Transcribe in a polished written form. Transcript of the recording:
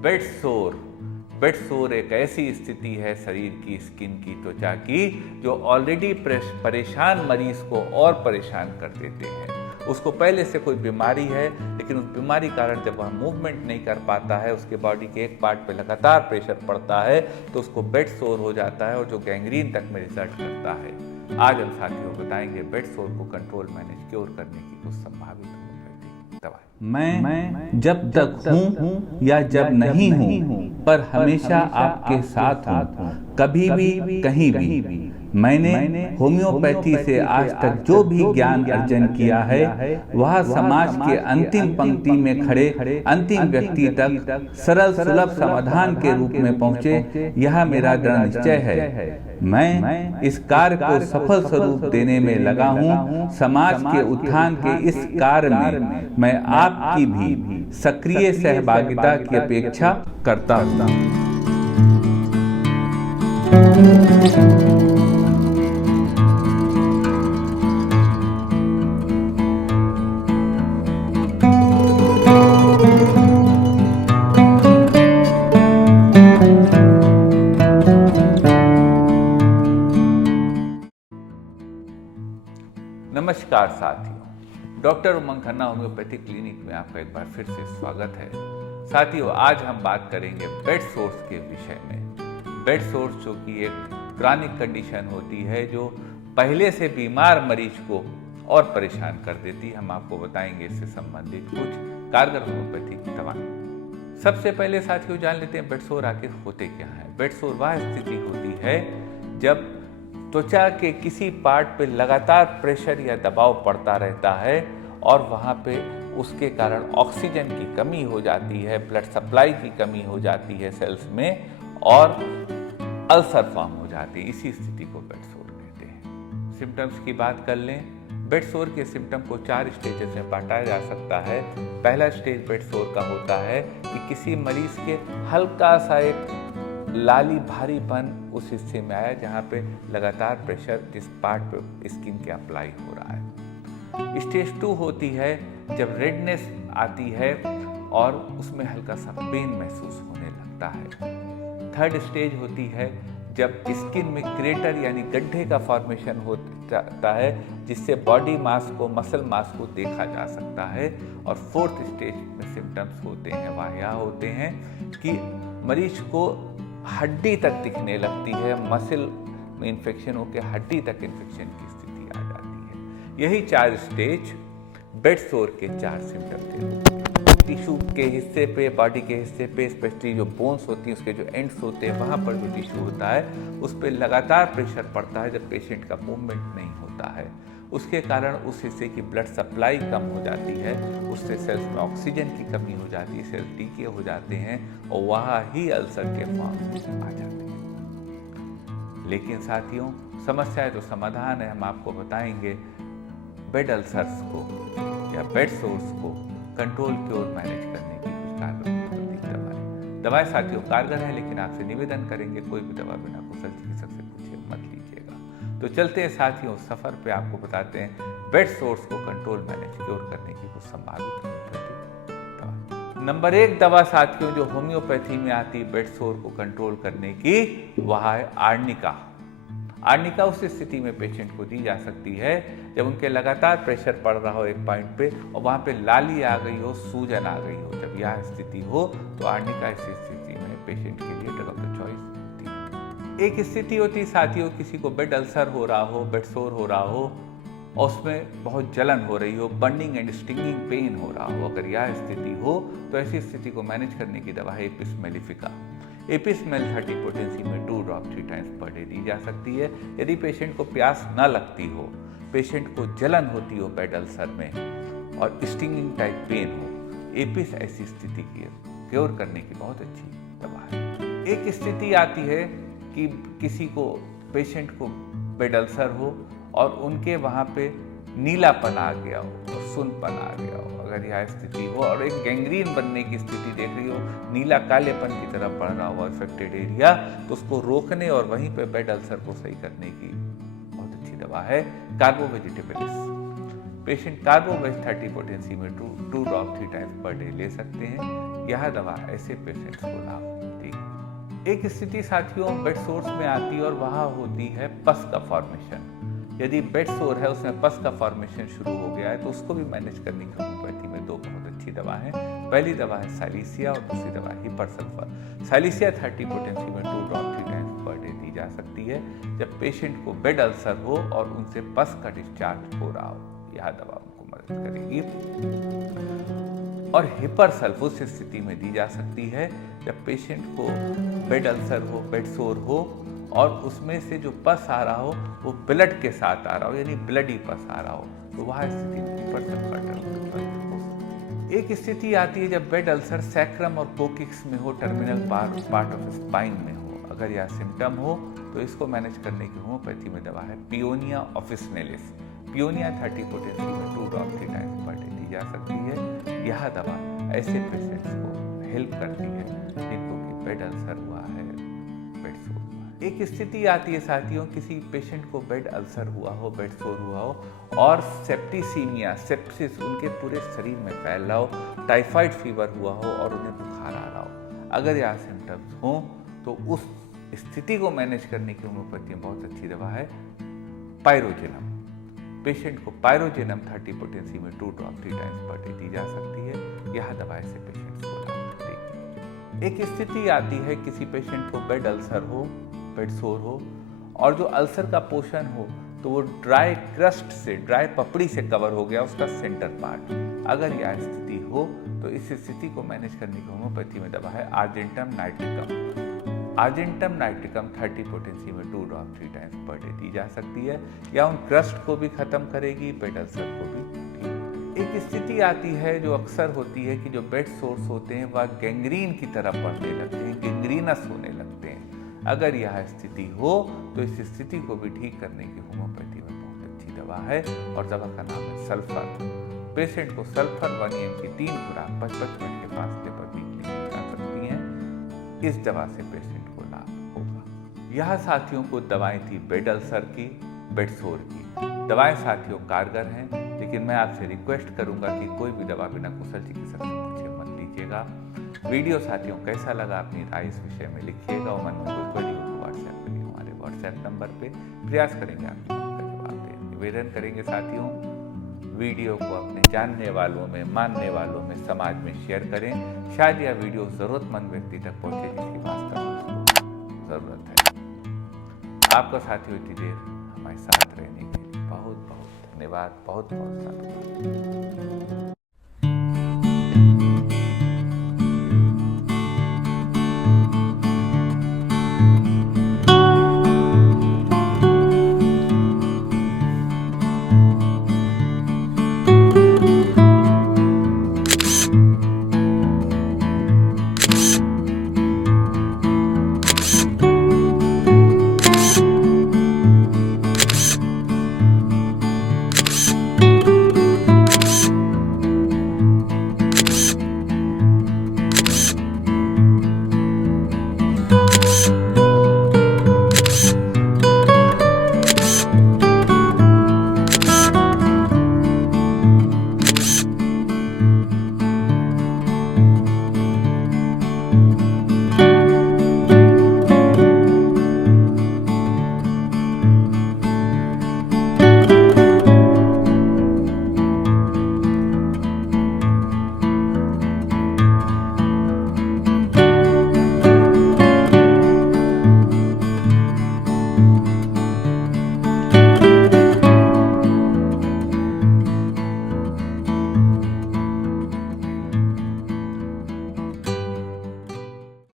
Bed सोर। Bed सोर एक ऐसी स्थिति है शरीर की, स्किन की, त्वचा की, जो ऑलरेडी परेशान मरीज को और परेशान कर देते हैं। उसको पहले से कोई बीमारी है, लेकिन उस बीमारी कारण जब वह मूवमेंट नहीं कर पाता है, उसके बॉडी के एक पार्ट पे लगातार प्रेशर पड़ता है, तो उसको बेड सोर हो जाता है और जो गैंग्रीन तक में रिजल्ट करता है। आज हम साथियों बताएंगे बेड सोर को कंट्रोल, मैनेज, क्योर करने की कुछ संभावित होम्योपैथिक दवाएं। मैं जब तक हूँ या जब नहीं हूँ, पर हमेशा आपके साथ हूँ, कभी भी कहीं भी। मैंने होम्योपैथी से आज तक जो भी ज्ञान अर्जन किया है, वह समाज के अंतिम पंक्ति में खड़े अंतिम व्यक्ति तक सरल सुलभ समाधान के रूप में पहुँचे, यह मेरा दृढ़ निश्चय है। मैं इस कार्य को सफल स्वरूप देने में लगा हूँ। समाज के उत्थान के इस कार्य में मैं आपकी भी सक्रिय सहभागिता की अपेक्षा करता हूँ। नमस्कार साथियों, डॉक्टर उमंग खन्ना होम्योपैथिक क्लिनिक में आपका एक बार फिर से स्वागत है। साथियों, आज हम बात करेंगे बेड सोर्स के विषय में। बेड सोर्स जो कि एक क्रॉनिक कंडीशन होती है, जो पहले से बीमार मरीज को और परेशान कर देती है। हम आपको बताएंगे इससे संबंधित कुछ कारगर होम्योपैथिक दवाएं। सबसे पहले साथियों जान लेते हैं बेड सोर आखिर होते क्या है। बेड सोर वह स्थिति होती है जब त्वचा के किसी पार्ट पे लगातार प्रेशर या दबाव पड़ता रहता है और वहाँ पे उसके कारण ऑक्सीजन की कमी हो जाती है, ब्लड सप्लाई की कमी हो जाती है सेल्स में, और अल्सर फॉर्म हो जाती है। इसी स्थिति को बेड सोर कहते हैं। सिम्टम्स की बात कर लें। बेड सोर के सिम्टम को 4 स्टेजेस में बांटा जा सकता है। पहला स्टेज बेड सोर का होता है कि किसी मरीज के हल्का सा एक लाली भारीपन उस हिस्से में आया जहाँ पे लगातार प्रेशर जिस पार्ट पे स्किन के अप्लाई हो रहा है। स्टेज 2 होती है जब रेडनेस आती है और उसमें हल्का सा पेन महसूस होने लगता है। थर्ड स्टेज होती है जब स्किन में क्रेटर यानी गड्ढे का फॉर्मेशन होता है, जिससे बॉडी मास को, मसल मास को देखा जा सकता है। और फोर्थ स्टेज में सिम्टम्स होते हैं, वह यह होते हैं कि मरीज को हड्डी तक दिखने लगती है, मसल में इन्फेक्शन होकर हड्डी तक इन्फेक्शन की स्थिति आ जाती है। यही 4 स्टेज बेड सोर के 4 सिम्टम थे। टिश्यू के हिस्से पे, बॉडी के हिस्से पे, स्पेशली जो बोन्स होती हैं उसके जो एंड्स होते हैं, वहाँ पर जो टिश्यू होता है उस पर लगातार प्रेशर पड़ता है जब पेशेंट का मूवमेंट नहीं होता है। उसके कारण उस हिस्से की ब्लड सप्लाई कम हो जाती है, उससे सेल्स में ऑक्सीजन की कमी हो जाती है, सेल्स टीके हो जाते हैं और वहाँ ही अल्सर के फॉर्म में आ जाते हैं। लेकिन साथियों, समस्या है तो समाधान है। हम आपको बताएंगे बेड अल्सर्स को या बेड सोर्स को कंट्रोल, क्योर, मैनेज करने की कुछ कारगर दवाएं। साथियों कारगर है, लेकिन आपसे निवेदन करेंगे कोई भी दवा बिना कुशल चिकित्सक से पूछे मत लीजिएगा। तो चलते हैं साथियों सफर पे, आपको बताते हैं बेड सोर्स को कंट्रोल, मैनेज, क्योर करने की कुछ संभावित दवा। नंबर 1 दवा साथियों जो होम्योपैथी में आती है बेड सोर को कंट्रोल करने की, वह है आर्निका। आर्निका उस स्थिति में पेशेंट को दी जा सकती है जब उनके लगातार प्रेशर पड़ रहा हो एक पॉइंट पे और वहाँ पे लाली आ गई हो, सूजन आ गई हो। जब यह स्थिति हो तो आर्निका इस स्थिति में पेशेंट के लिए ड्रग ऑफ द चॉइस होती है। एक स्थिति होती है साथियों, किसी को बेड अल्सर हो रहा हो, बेड सोर हो रहा हो और उसमें बहुत जलन हो रही हो, बर्निंग एंड स्टिंगिंग पेन हो रहा हो। अगर यह स्थिति हो तो ऐसी स्थिति को मैनेज करने की दवा है apis mellifica. Apis mel 30 potency में 2 ड्रॉप 3 टाइम्स पर डे दी जा सकती है। यदि पेशेंट को प्यास न लगती हो, पेशेंट को जलन होती हो बेड अल्सर में और स्टिंगिंग टाइप पेन हो, एपिस ऐसी स्थिति की क्योर करने की बहुत अच्छी दवा है। एक स्थिति आती है कि किसी को, पेशेंट को बेड अल्सर हो और उनके वहाँ पे नीलापन आ गया हो और सुनपन आ गया हो। अगर यह स्थिति हो और एक गैंग्रीन बनने की स्थिति देख रही हो, नीला कालेपन की तरफ बढ़ रहा हो अफेक्टेड एरिया, तो उसको रोकने और वहीं पे बेड अल्सर को सही करने की बहुत अच्छी दवा है कार्बो वेजिटेबलिस। पेशेंट कार्बो वेज 30 पोटेंसी में 2 ड्रॉप 3 टाइम्स पर डे ले सकते हैं। यह दवा ऐसे पेशेंट्स को लाभ देगी। एक स्थिति साथियों बेड सोर्स में आती है और वह होती है पस का फॉर्मेशन। यदि बेड सोर है उसमें पस का फॉर्मेशन शुरू हो गया है तो उसको भी मैनेज करने की होम्योपैथी में दो बहुत अच्छी दवा है। पहली दवा है साइलिसिया और दूसरी दवा है हिपरसल्फर। साइलिसिया 30 पोटेंसी में 2 ड्रॉप 3 टाइम्स पर डे दी जा सकती है जब पेशेंट को बेड अल्सर हो और उनसे पस का डिस्चार्ज हो रहा हो। यह दवा उनको मदद करेगी। और हिपरसल्फ उस स्थिति में दी जा सकती है जब पेशेंट को बेड अल्सर हो, बेड सोर हो और उसमें से जो पस आ रहा हो वो ब्लड के साथ आ रहा हो, यानी ब्लडी पस आ रहा हो, तो वह स्थिति में हिपरसल्फर ड्रग। एक स्थिति आती है जब बेड अल्सर सैक्रम और कोकिक्स में हो, टर्मिनल पार्ट ऑफ स्पाइन में हो। अगर यह सिम्टम हो तो इसको मैनेज करने की होम्योपैथी में दवा है पियोनिया ऑफिसनेलिस। पियोनिया 30 पोटेंसी में 2 ड्रॉप 3 टाइम्स पर डे दी जा सकती है। यह दवा ऐसे पेशेंट्स को हेल्प करती है जिनको कि बेड अल्सर हुआ है, बेड सोर हुआ है। एक स्थिति आती है साथियों, किसी पेशेंट को बेड अल्सर हुआ हो, बेड सोर हुआ हो और सेप्टिसीमिया, सेप्सिस उनके पूरे शरीर में फैल रहा हो, टाइफाइड फीवर हुआ हो और उन्हें बुखार आ रहा हो। अगर यह सिम्टम्स हो तो उस स्थिति को मैनेज करने की होम्योपैथी में बहुत अच्छी दवा है पायरोजेनम। पेशेंट को पायरोजेनम 30 पोटेंसी में 2 ड्रॉप 3 टाइम्स पर डे दी जा सकती है। यह दवा ऐसे पेशेंट्स को लाभ देगी। एक स्थिति आती है किसी पेशेंट को बेड अल्सर हो, बेड सोर हो और जो अल्सर का पोर्शन हो तो वो ड्राई क्रस्ट से, ड्राई पपड़ी से कवर हो गया उसका सेंटर पार्ट। अगर यह स्थिति हो तो इस स्थिति को मैनेज करने की होम्योपैथी में दवा है argentum nitricum. Argentum nitricum 30 potency में 2 ड्रॉप 3 टाइम्स पर डे दी जा सकती है। या उन क्रस्ट को भी खत्म करेगी, बेड अल्सर को भी ठीक। एक स्थिति आती है जो अक्सर होती है कि जो बेड सोर्स होते हैं वह गैंग्रीन की तरफ बढ़ने लगते हैं, गैंग्रीनस होने लगते हैं। अगर यह स्थिति हो तो इस स्थिति को भी ठीक करने की होम्योपैथी में बहुत अच्छी दवा है और दवा का नाम है सल्फर। पेशेंट को सल्फर 1 mg की 3 खुराक 55 मिनट के फासले पर वीकली दी जा सकती हैं। इस दवा से पेशेंट को लाभ होगा। यह साथियों को दवाएं थी बेड अल्सर की, बेड सोर की। दवाएं साथियों कारगर हैं, लेकिन मैं आपसे रिक्वेस्ट करूंगा कि कोई भी दवा बिना कुशल चिकित्सक से पूछे मत लीजिएगा। वीडियो साथियों कैसा लगा अपनी राय इस विषय में लिखिएगा और मन में कोई क्वेरी हो तो व्हाट्सएप करिए। हमारे व्हाट्सएप नंबर पे प्रयास करेंगे आपको जवाब देने। निवेदन करेंगे साथियों वीडियो को अपने जानने वालों में, मानने वालों में, समाज में शेयर करें। शायद यह वीडियो जरूरतमंद व्यक्ति तक पहुंचे जिसकी वास्तव में उसको जरूरत है। आपका साथियों इतनी देर हमारे साथ रहने के लिए बहुत बहुत धन्यवाद, बहुत बहुत धन्यवाद।